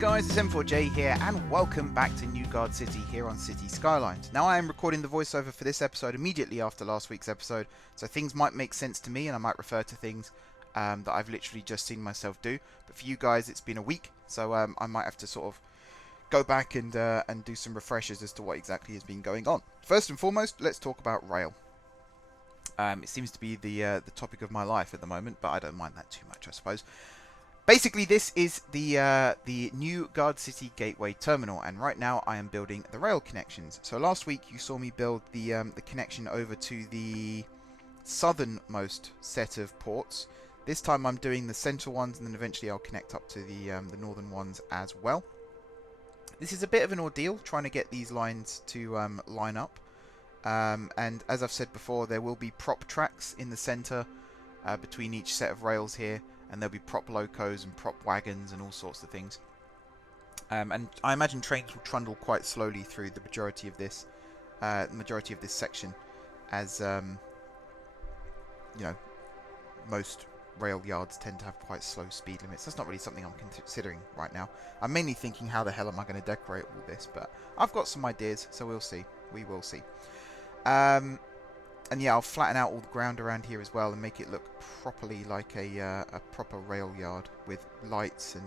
guys, it's M4J here and welcome back to New Gardcity here on City Skylines. Now I am recording the voiceover for this episode immediately after last week's episode, so things might make sense to me and I might refer to things that I've literally just seen myself do. But for you guys it's been a week, so I might have to sort of go back and do some refreshers as to what exactly has been going on. First and foremost, let's talk about rail. It seems to be the topic of my life at the moment, but I don't mind that too much, I suppose. Basically, this is the new Gardcity Gateway Terminal, and right now I am building the rail connections. So last week you saw me build the connection over to the southernmost set of ports. This time I'm doing the central ones, and then eventually I'll connect up to the northern ones as well. This is a bit of an ordeal trying to get these lines to line up. And as I've said before, there will be prop tracks in the center between each set of rails here, and there'll be prop locos and prop wagons and all sorts of things. And I imagine trains will trundle quite slowly through the majority of this section, as you know, most rail yards tend to have quite slow speed limits. That's not really something I'm considering right now. I'm mainly thinking, how the hell am I going to decorate all this? But I've got some ideas, so we'll see. We will see. And yeah, I'll flatten out all the ground around here as well and make it look properly like a proper rail yard with lights and,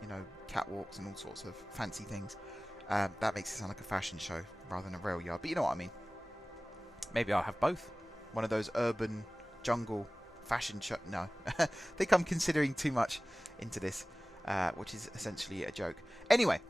you know, catwalks and all sorts of fancy things. That makes it sound like a fashion show rather than a rail yard, but you know what I mean. Maybe I'll have both. One of those urban jungle fashion show. No, I think I'm considering too much into this, which is essentially a joke. Anyway.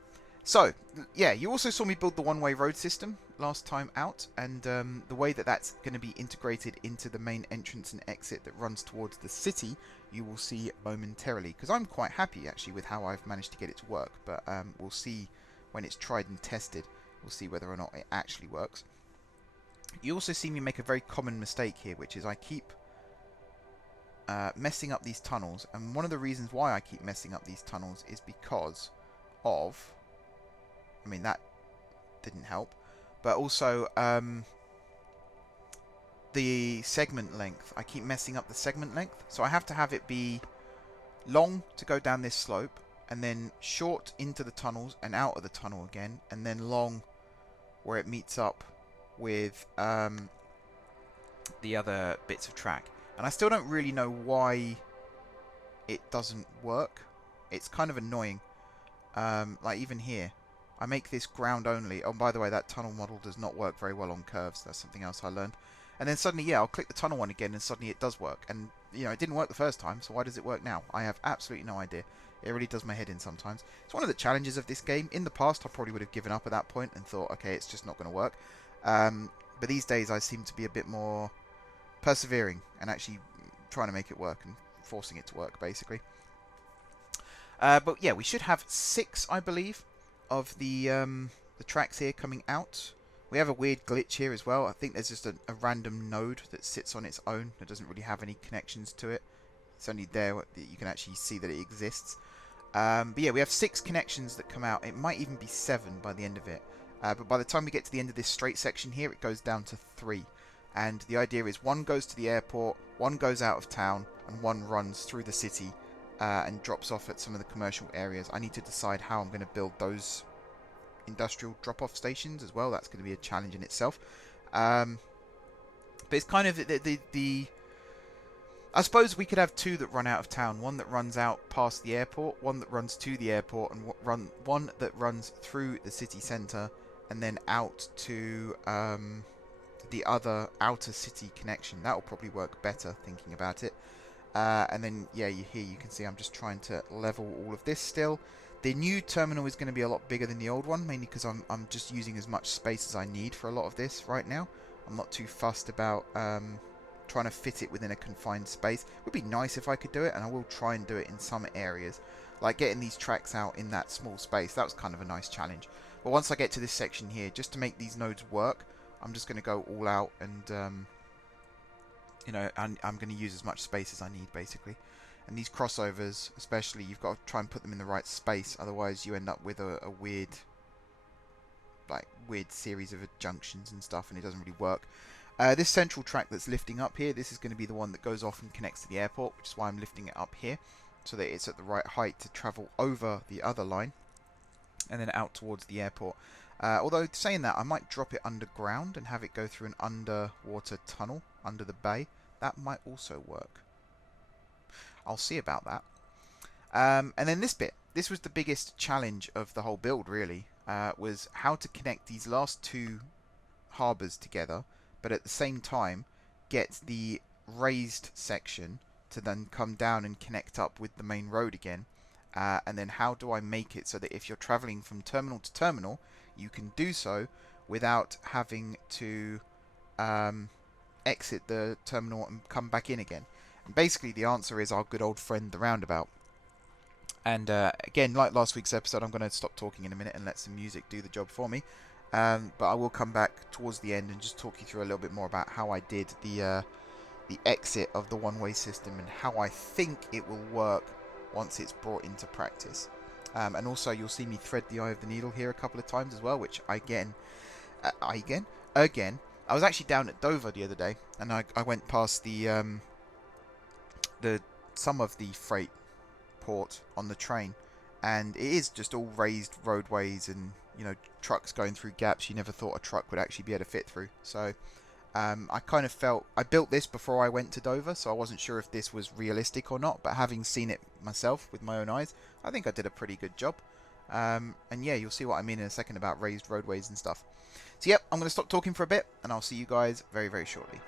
So, yeah, you also saw me build the one-way road system last time out, and the way that that's going to be integrated into the main entrance and exit that runs towards the city, you will see momentarily, because I'm quite happy actually with how I've managed to get it to work, but we'll see when it's tried and tested. We'll see whether or not it actually works. You also see me make a very common mistake here, which is I keep messing up these tunnels, and one of the reasons why I keep messing up these tunnels is because of... I mean, that didn't help. But also, the segment length. I keep messing up the segment length. So I have to have it be long to go down this slope, and then short into the tunnels and out of the tunnel again, and then long where it meets up with the other bits of track. And I still don't really know why it doesn't work. It's kind of annoying. Like even here. I make this ground only. Oh, by the way, that tunnel model does not work very well on curves. That's something else I learned. And then suddenly, yeah, I'll click the tunnel one again, and suddenly it does work. And, you know, it didn't work the first time, so why does it work now? I have absolutely no idea. It really does my head in sometimes. It's one of the challenges of this game. In the past, I probably would have given up at that point and thought, okay, it's just not going to work. But these days, I seem to be a bit more persevering and actually trying to make it work and forcing it to work, basically. But, yeah, we should have 6, I believe, of the tracks here coming out. We have a weird glitch here as well. I think there's just a random node that sits on its own that doesn't really have any connections to it. It's only there that you can actually see that it exists. But yeah, we have 6 connections that come out. It might even be 7 by the end of it. But by the time we get to the end of this straight section here, it goes down to 3. And the idea is 1 goes to the airport, 1 goes out of town, and 1 runs through the city. And drops off at some of the commercial areas. I need to decide how I'm going to build those industrial drop-off stations as well. That's going to be a challenge in itself. But it's kind of the I suppose we could have 2 that run out of town. 1 that runs out past the airport, 1 that runs to the airport, and 1 that runs through the city centre and then out to the other outer city connection. That will probably work better, thinking about it. And then, yeah, here you can see I'm just trying to level all of this still. The new terminal is going to be a lot bigger than the old one, mainly because I'm just using as much space as I need for a lot of this right now. I'm not too fussed about trying to fit it within a confined space. It would be nice if I could do it, and I will try and do it in some areas. Like getting these tracks out in that small space, that was kind of a nice challenge. But once I get to this section here, just to make these nodes work, I'm just going to go all out and... you know, I'm going to use as much space as I need, basically. And these crossovers, especially, you've got to try and put them in the right space. Otherwise, you end up with a weird series of junctions and stuff, and it doesn't really work. This central track that's lifting up here, this is going to be the one that goes off and connects to the airport, which is why I'm lifting it up here, so that it's at the right height to travel over the other line. and then out towards the airport. Although, saying that, I might drop it underground and have it go through an underwater tunnel under the bay. That might also work. I'll see about that. And then this bit. This was the biggest challenge of the whole build, really, was how to connect these last two harbours together, but at the same time get the raised section to then come down and connect up with the main road again. And then how do I make it so that if you're travelling from terminal to terminal, you can do so without having to exit the terminal and come back in again. And basically the answer is our good old friend, the roundabout. And again, like last week's episode, I'm going to stop talking in a minute and let some music do the job for me. But I will come back towards the end and just talk you through a little bit more about how I did the exit of the one-way system and how I think it will work once it's brought into practice. And also you'll see me thread the eye of the needle here a couple of times as well, which again, I was actually down at Dover the other day, and I went past some of the freight port on the train, and it is just all raised roadways and, you know, trucks going through gaps you never thought a truck would actually be able to fit through. So I kind of felt, I built this before I went to Dover, so I wasn't sure if this was realistic or not, but having seen it myself with my own eyes, I think I did a pretty good job. And yeah, you'll see what I mean in a second about raised roadways and stuff. So yep, I'm going to stop talking for a bit, and I'll see you guys very, very shortly.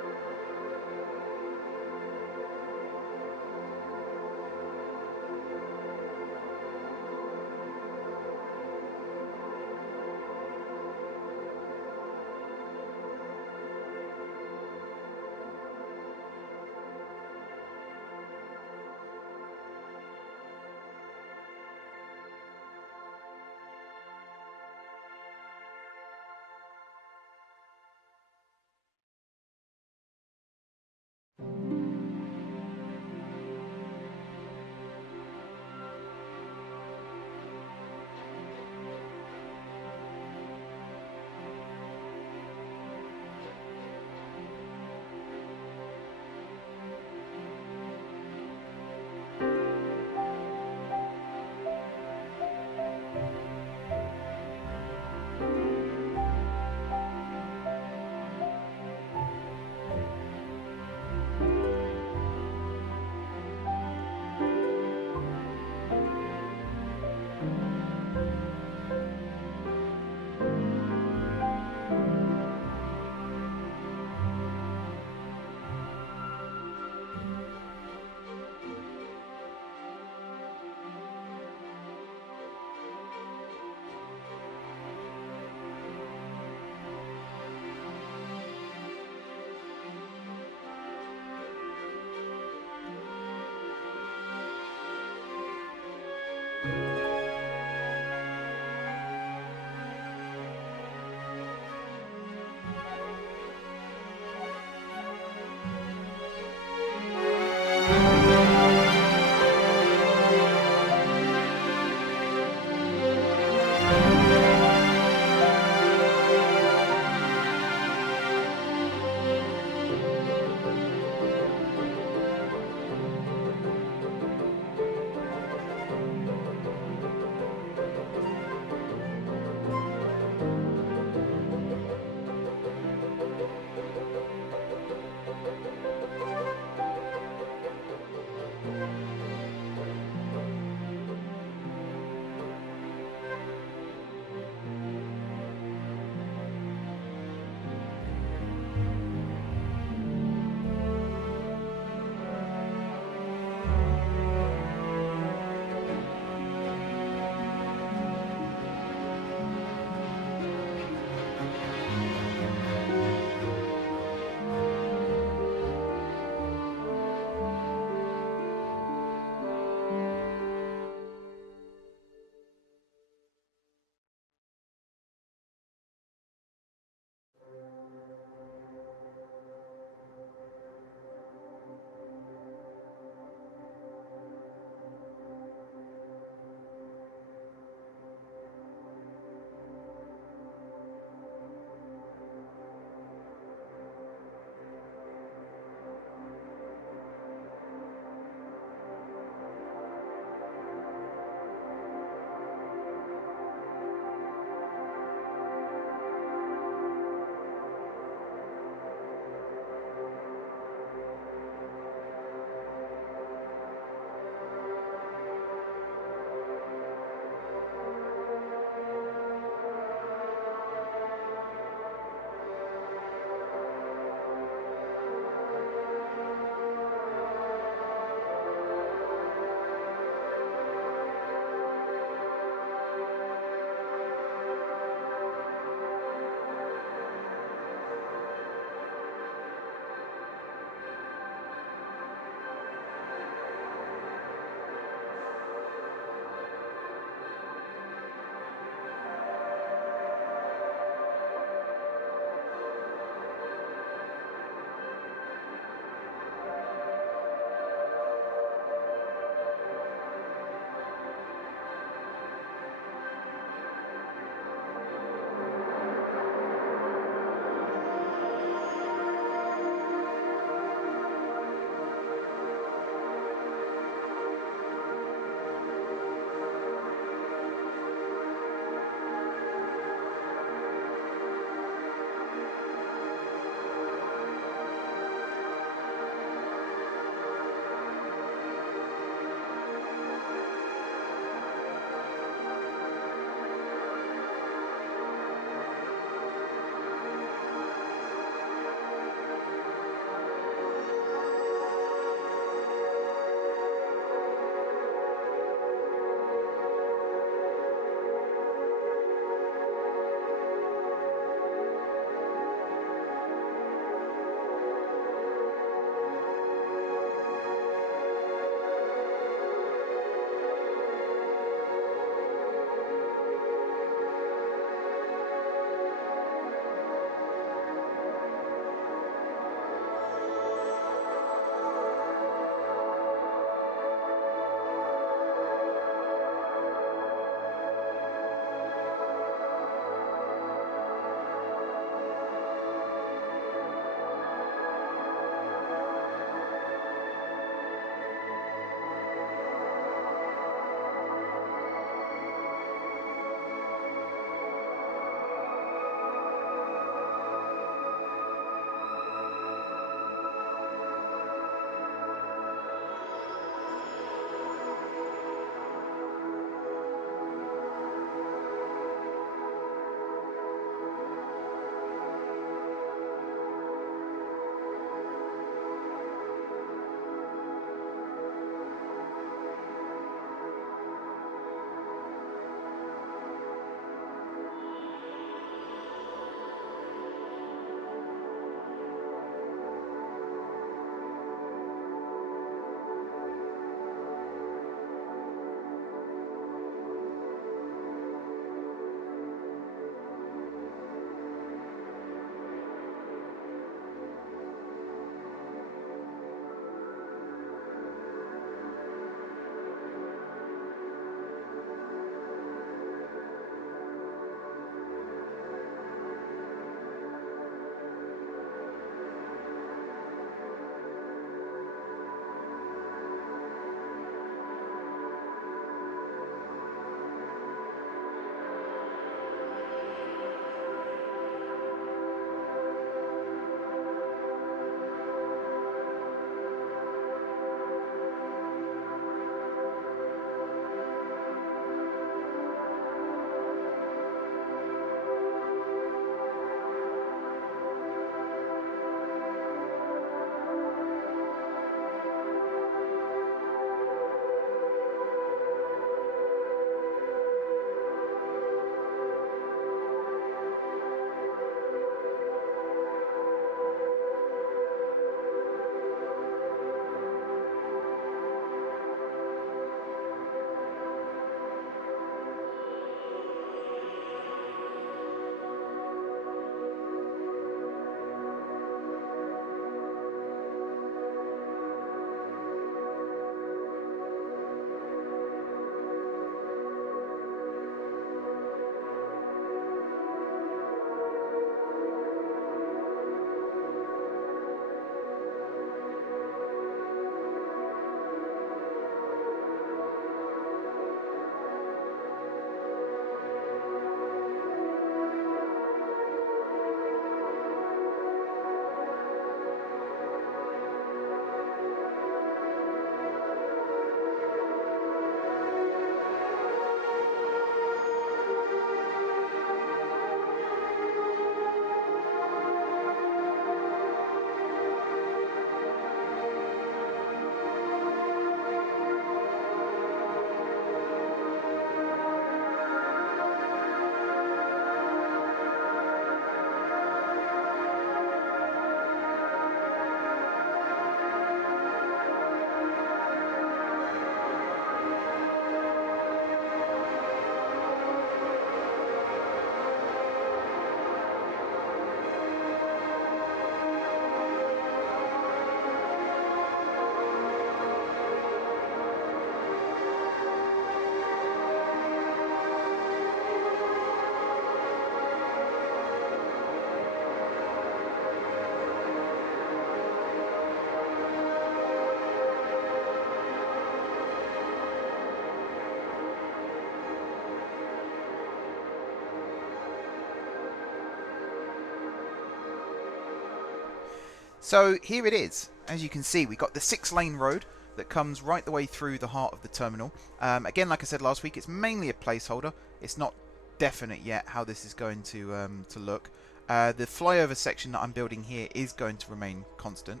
So here it is. As you can see, we got the 6-lane road that comes right the way through the heart of the terminal. Again, like I said last week, it's mainly a placeholder. It's not definite yet how this is going to look. The flyover section that I'm building here is going to remain constant.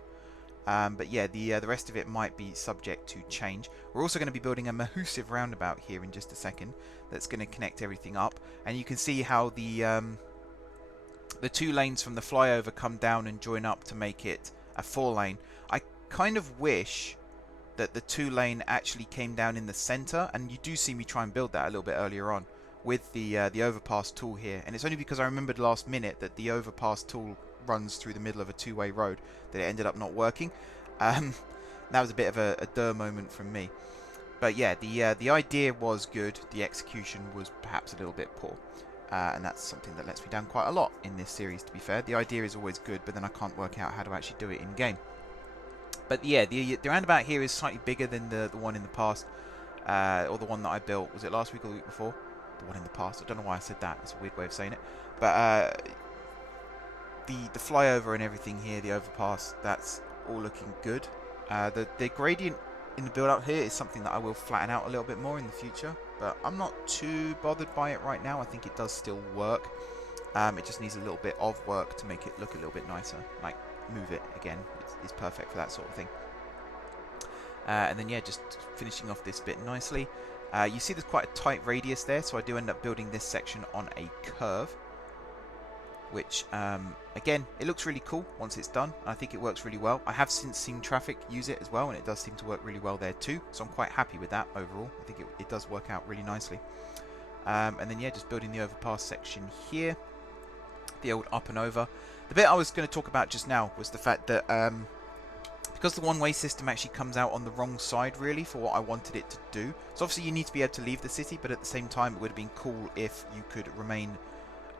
But yeah, the rest of it might be subject to change. We're also going to be building a Mahusive roundabout here in just a second that's going to connect everything up. And you can see how the 2 lanes from the flyover come down and join up to make it a 4-lane. I kind of wish that the 2-lane actually came down in the center, and you do see me try and build that a little bit earlier on with the overpass tool here. And it's only because I remembered last minute that the overpass tool runs through the middle of a 2-way road that it ended up not working. That was a bit of a duh moment from me. But yeah, the idea was good. The execution was perhaps a little bit poor. And that's something that lets me down quite a lot in this series, to be fair. The idea is always good, but then I can't work out how to actually do it in-game. But yeah, the roundabout here is slightly bigger than the one in the past. Or the one that I built. Was it last week or the week before? The one in the past. I don't know why I said that. It's a weird way of saying it. But the flyover and everything here, the overpass, that's all looking good. The gradient in the build-up here is something that I will flatten out a little bit more in the future. But I'm not too bothered by it right now. I think it does still work. It just needs a little bit of work to make it look a little bit nicer. Like, move it again. It's perfect for that sort of thing. And then, yeah, just finishing off this bit nicely. You see there's quite a tight radius there, so I do end up building this section on a curve. Which, again, it looks really cool once it's done. I think it works really well. I have since seen traffic use it as well, and it does seem to work really well there too. So I'm quite happy with that overall. I think it does work out really nicely. And then, yeah, just building the overpass section here. The old up and over. The bit I was going to talk about just now was the fact that because the one-way system actually comes out on the wrong side, really, for what I wanted it to do. So obviously you need to be able to leave the city, but at the same time it would have been cool if you could remain...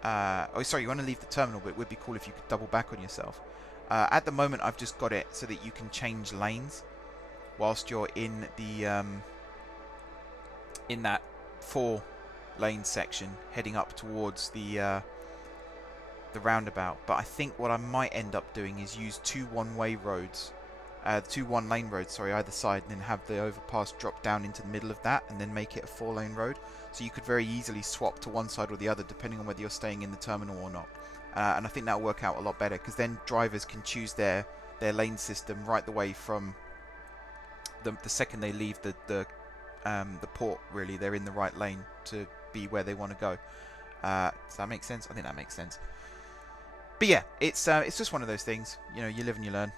oh, sorry, you want to leave the terminal, but it would be cool if you could double back on yourself. At the moment, I've just got it so that you can change lanes whilst you're in the in that 4-lane section heading up towards the roundabout. But I think what I might end up doing is use 2 one-way roads, 2 one-lane roads, sorry, either side, and then have the overpass drop down into the middle of that, and then make it a 4-lane road. So you could very easily swap to one side or the other depending on whether you're staying in the terminal or not. And I think that'll work out a lot better, because then drivers can choose their lane system right the way from the second they leave the port, really. They're in the right lane to be where they want to go. Does that make sense? I think that makes sense. But yeah, it's just one of those things. You know, you live and you learn.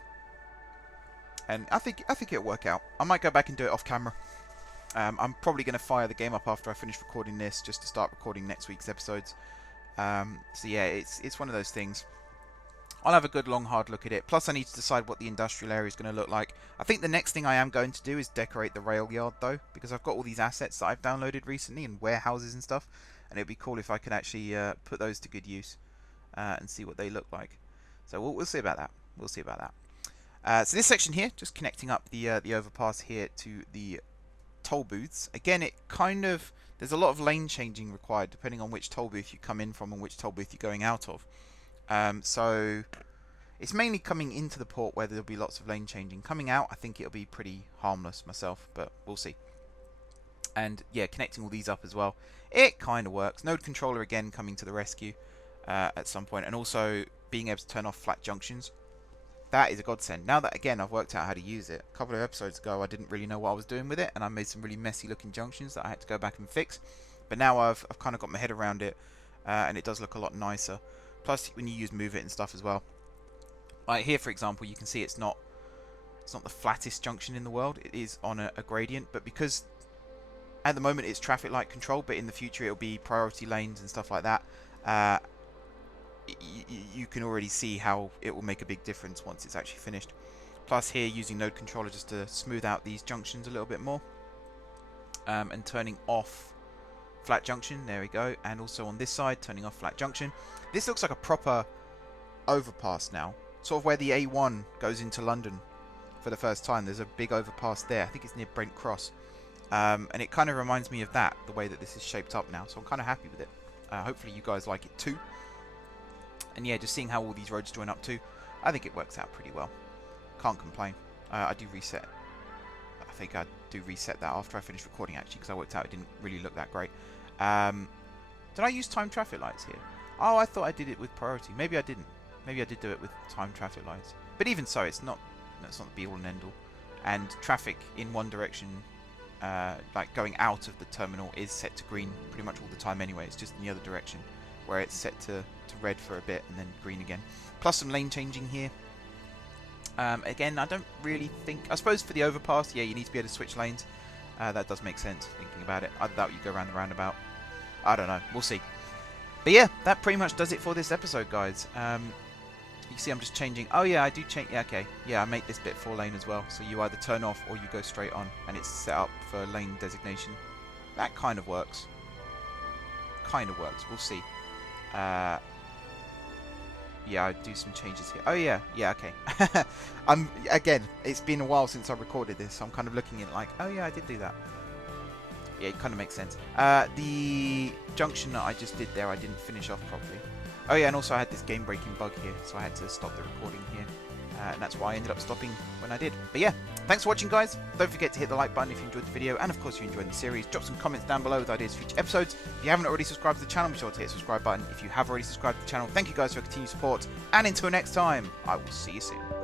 And I think it'll work out. I might go back and do it off camera. I'm probably going to fire the game up after I finish recording this, just to start recording next week's episodes. So yeah, it's one of those things. I'll have a good long hard look at it. Plus I need to decide what the industrial area is going to look like. I think the next thing I am going to do is decorate the rail yard though, because I've got all these assets that I've downloaded recently and warehouses and stuff, and it'd be cool if I could actually put those to good use and see what they look like. So we'll see about that. We'll see about that. So this section here, just connecting up the overpass here to the toll booths. Again, it kind of, there's a lot of lane changing required depending on which toll booth you come in from and which toll booth you're going out of. So it's mainly coming into the port where there'll be lots of lane changing. Coming out, I think it'll be pretty harmless myself, but we'll see. And yeah, connecting all these up as well. It kind of works. Node controller again coming to the rescue at some point, and also being able to turn off flat junctions. That is a godsend. Now that, again, I've worked out how to use it. A couple of episodes ago, I didn't really know what I was doing with it, and I made some really messy looking junctions that I had to go back and fix. But now I've kind of got my head around it, and it does look a lot nicer. Plus, when you use move it and stuff as well. Like here, for example, you can see it's not the flattest junction in the world. It is on a gradient, but because at the moment it's traffic light control, but in the future it'll be priority lanes and stuff like that. You can already see how it will make a big difference once it's actually finished. Plus here, using node controller just to smooth out these junctions a little bit more. And turning off flat junction, there we go. And also on this side, turning off flat junction. This looks like a proper overpass now. Sort of where the A1 goes into London for the first time. There's a big overpass there. I think it's near Brent Cross. And it kind of reminds me of that, the way that this is shaped up now. So I'm kind of happy with it. Hopefully you guys like it too. And yeah, just seeing how all these roads join up too. I think it works out pretty well. Can't complain. I do reset. I think I do reset that after I finish recording, actually, because I worked out it didn't really look that great. Did I use time traffic lights here? Oh, I thought I did it with priority. Maybe I didn't. Maybe I did do it with time traffic lights. But even so, it's not the be-all and end-all. And traffic in one direction, like going out of the terminal, is set to green pretty much all the time anyway. It's just in the other direction, where it's set to red for a bit and then green again. Plus some lane changing here. Again, I don't really think... I suppose for the overpass, yeah, you need to be able to switch lanes. That does make sense, thinking about it. I doubt you go around the roundabout. I don't know. We'll see. But yeah, that pretty much does it for this episode, guys. You see I'm just changing... Oh, yeah, I do change... Yeah, okay. Yeah, I make this bit 4-lane as well. So you either turn off or you go straight on. And it's set up for lane designation. That kind of works. Kind of works. We'll see. Yeah, I do some changes here. Oh, yeah. Yeah, okay. Again, it's been a while since I recorded this. So I'm kind of looking at it like, oh, yeah, I did do that. Yeah, it kind of makes sense. The junction that I just did there, I didn't finish off properly. Oh yeah, and also I had this game-breaking bug here, so I had to stop the recording here. And that's why I ended up stopping when I did. But yeah, thanks for watching, guys. Don't forget to hit the like button if you enjoyed the video, and of course if you enjoyed the series. Drop some comments down below with ideas for future episodes. If you haven't already subscribed to the channel, be sure to hit the subscribe button. If you have already subscribed to the channel, thank you guys for your continued support. And until next time, I will see you soon.